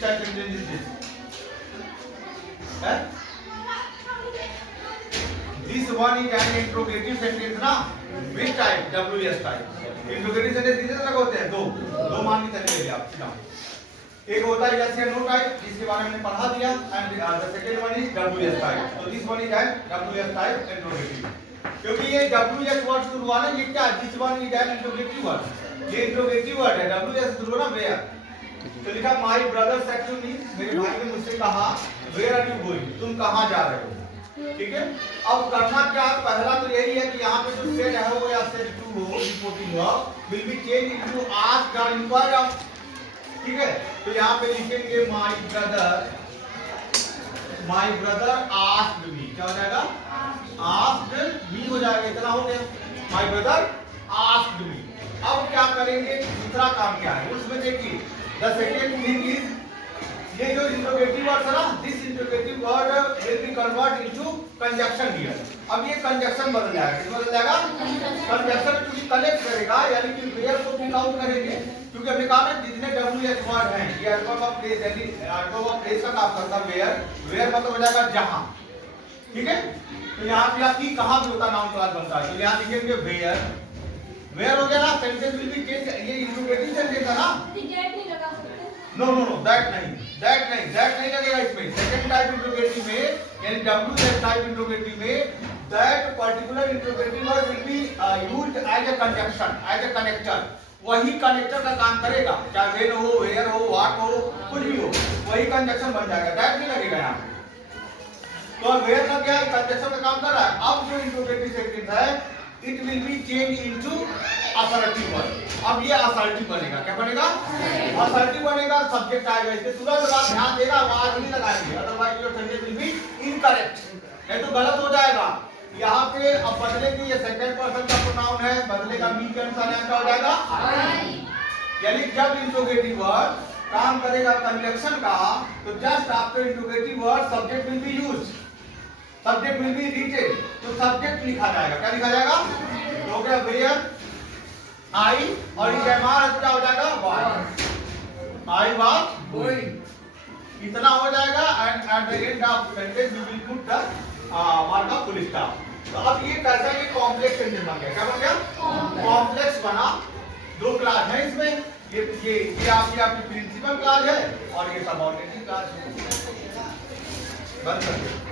which type sentence is this? This one is an interrogative sentence ना, which type? WS type. Interrogative sentence कितने तरह के होते हैं? दो मान की तरह ले आप ना. एक होता है yes या no type, जिसके बारे में हमने पढ़ा दिया, and the second one is WS type. So this one is an WS type interrogative. क्योंकि ये WS वर्ड शुरू हुआ ना, ये क्या? This one is an interrogative word. ये interrogative word है. WS शुरू हुआ ना where. तो लिखा my brother said to me, मेरे भाई ने मुझसे कहा, where are you going? तुम कहाँ जा रहे हो? ठीक है. अब करना क्या है? पहला तो यही है कि यहाँ पे जो said है वो या said to हो, reporting हो, will be changed into ask or inquire. ठीक है. तो यहाँ पे लिखेंगे my brother asked me. क्या हो जाएगा? asked me हो जाएगा. इतना हो गया. my brother asked me. अब क्या करेंगे? दूसरा काम क्या है उसमें देखिए. The second thing is ये जो इंट्रोगेटिव वर्ड है ना, this interrogative word will be convert into conjunction here. अब ये कंजक्शन बदल जाएगा. किस बदल जाएगा? कंजक्शन क्योंकि कनेक्ट करेगा, यानी कि वेयर को भी काउंट करेंगे. क्योंकि हमने कहा ना जितने WH वर्ड हैं ये एडवर्ब ऑफ प्लेस, यानी एडवर्ब ऑफ प्लेस का काम करता है वेयर. वेयर मतलब हो जाएगा जहां. ठीक है. तो यहाँ पे आपकी कहां भी होता नाउन क्लॉज बनता है. तो यहाँ लिखेंगे वेयर. वेयर हो गया ना. Sentence will be change. ये इंट्रोगेटिव सेंटेंस है ना. नो दैट नहीं लगेगा इसमें. सेकंड टाइप इंट्रोगेटिव में यानी WS टाइप इंट्रोगेटिव में that particular interrogative word will be used as a conjunction, as a connector. वही कनेक्टर का काम करेगा. चाहे व्हेन हो, वेयर हो, व्हाट हो, कुछ भी हो, वही कंजंक्शन बन जाएगा. दैट नहीं लगेगा यहाँ. तो वेयर लग गया, कंजंक्शन का काम कर रहा है. अब जो इंट्रोगेटिव सेंटेंस है it will be change into assertive word. अब ये असर्टिव बनेगा. क्या बनेगा? असर्टिव बनेगा. सब्जेक्ट आएगा इसके तुरंत आप ध्यान देगा, आवाज नहीं लगाएंगे, otherwise your sentence will be incorrect. नहीं तो गलत हो जाएगा. यहाँ पे अब बदलेगी, ये सेकंड पर्सन का प्रोनाउन है, बदलेगा मी के अनुसार. यहाँ क्या हो जाएगा? यानी जब इंट्रोगेटिव वर्ड काम करेगा कंजंक्शन का, तो just after interrogative word subject will be used, subject will be written. तो सब्जेक्ट लिखा जाएगा. क्या लिखा जाएगा? तो हो गया वेयर आई, और ये हमारा क्या हो जाएगा? I was going. इतना हो जाएगा. And at the end of sentence we will put the mark of full stop. तो अब ये कैसा ये कॉम्प्लेक्स सेंटेंस बन गया. क्या बन गया? कॉम्प्लेक्स बना. दो क्लास है इसमें. ये आपकी प्रिंसिपल क्लास है और ये सबऑर्डिनेट क्लास है. बंद कर दो.